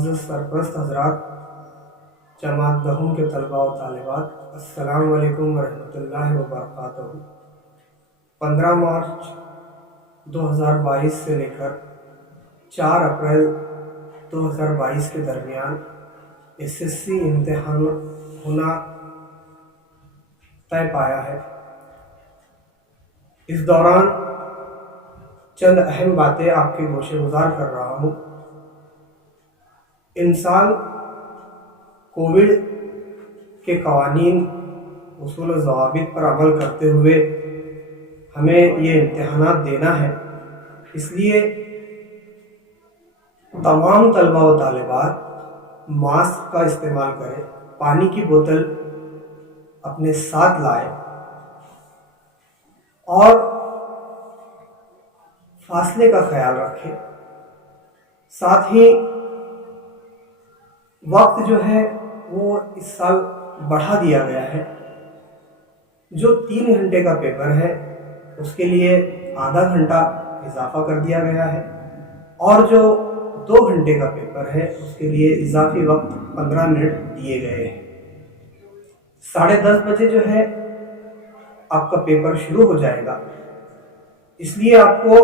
معزز سرپرست حضرات، جماعت دہم کے طلباء و طالبات، السلام علیکم ورحمۃ اللہ وبرکاتہ۔ 15 مارچ 2022 سے لے کر 4 اپریل 2022 کے درمیان SSC امتحان ہونا طے پایا ہے۔ اس دوران چند اہم باتیں آپ کے گوشے گزار کر رہا ہوں۔ ان سال کووڈ کے قوانین، اصول و ضوابط پر عمل کرتے ہوئے ہمیں یہ امتحانات دینا ہے، اس لیے تمام طلباء و طالبات ماسک کا استعمال کریں، پانی کی بوتل اپنے ساتھ لائیں اور فاصلے کا خیال رکھیں۔ ساتھ ہی وقت جو ہے وہ اس سال بڑھا دیا گیا ہے۔ جو 3 گھنٹے کا پیپر ہے اس کے لیے آدھا گھنٹہ اضافہ کر دیا گیا ہے، اور جو 2 گھنٹے کا پیپر ہے اس کے لیے اضافی وقت 15 منٹ دیے گئے ہیں۔ 10:30 بجے جو ہے آپ کا پیپر شروع ہو جائے گا، اس لیے آپ کو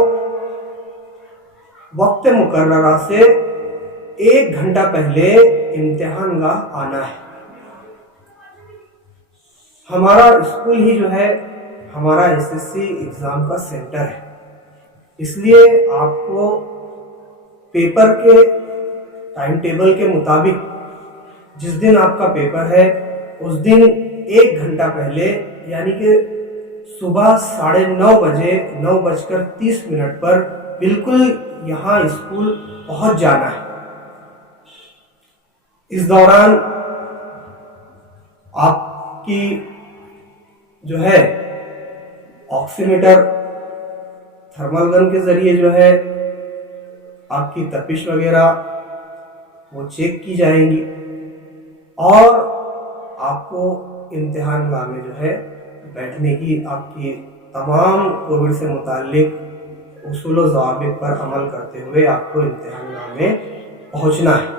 وقت مقررہ سے 1 گھنٹہ پہلے امتحان گاہ آنا ہے۔ ہمارا اسکول ہی جو ہے ہمارا SSC ایگزام کا سینٹر ہے، اس لیے آپ کو پیپر کے ٹائم ٹیبل کے مطابق جس دن آپ کا پیپر ہے اس دن 1 گھنٹہ پہلے، یعنی کہ صبح 9:30 بجے 9:30 پر بالکل یہاں اسکول پہنچ جانا ہے۔ اس دوران آپ کی جو ہے آکسی میٹر، تھرمل گن کے ذریعے جو ہے آپ کی تپش وغیرہ وہ چیک کی جائیں گی، اور آپ کو امتحان گاہ میں جو ہے بیٹھنے کی آپ کی تمام کووڈ سے متعلق اصول و ضوابط پر عمل کرتے ہوئے آپ کو امتحان گاہ میں پہنچنا ہے۔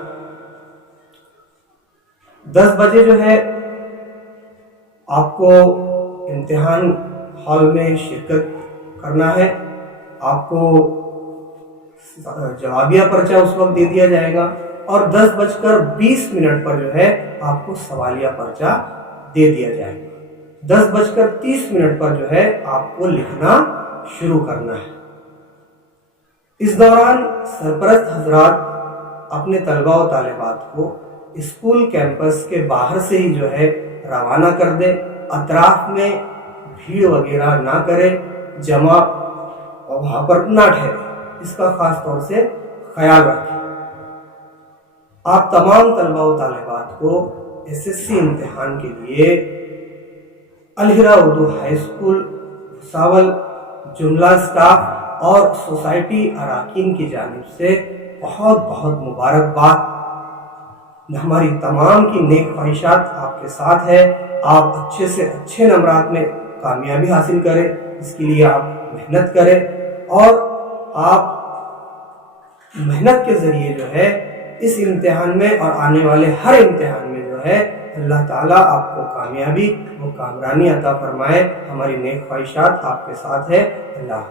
10 بجے جو ہے آپ کو امتحان ہال میں شرکت کرنا ہے۔ آپ کو جوابیہ پرچہ اس وقت دے دیا جائے گا، اور 10:20 پر جو ہے آپ کو سوالیہ پرچہ دے دیا جائے گا۔ 10:30 پر جو ہے آپ کو لکھنا شروع کرنا ہے۔ اس دوران سرپرست حضرات اپنے طلباء و طالبات کو اسکول کیمپس کے باہر سے ہی جو ہے روانہ کر دیں، اطراف میں بھیڑ وغیرہ نہ کریں، جمع وہاں پر نہ ٹھہرے، اس کا خاص طور سے خیال رکھیں۔ آپ تمام طلباء و طالبات کو SSC امتحان کے لیے الہرا اردو ہائی اسکول بھساول جملہ اسٹاف اور سوسائٹی اراکین کی جانب سے بہت بہت مبارکباد۔ ہماری تمام کی نیک خواہشات آپ کے ساتھ ہے۔ آپ اچھے سے اچھے نمبرات میں کامیابی حاصل کریں، اس کے لیے آپ محنت کریں، اور آپ محنت کے ذریعے جو ہے اس امتحان میں اور آنے والے ہر امتحان میں جو ہے اللہ تعالیٰ آپ کو کامیابی و کامرانی عطا فرمائے۔ ہماری نیک خواہشات آپ کے ساتھ ہے۔ اللہ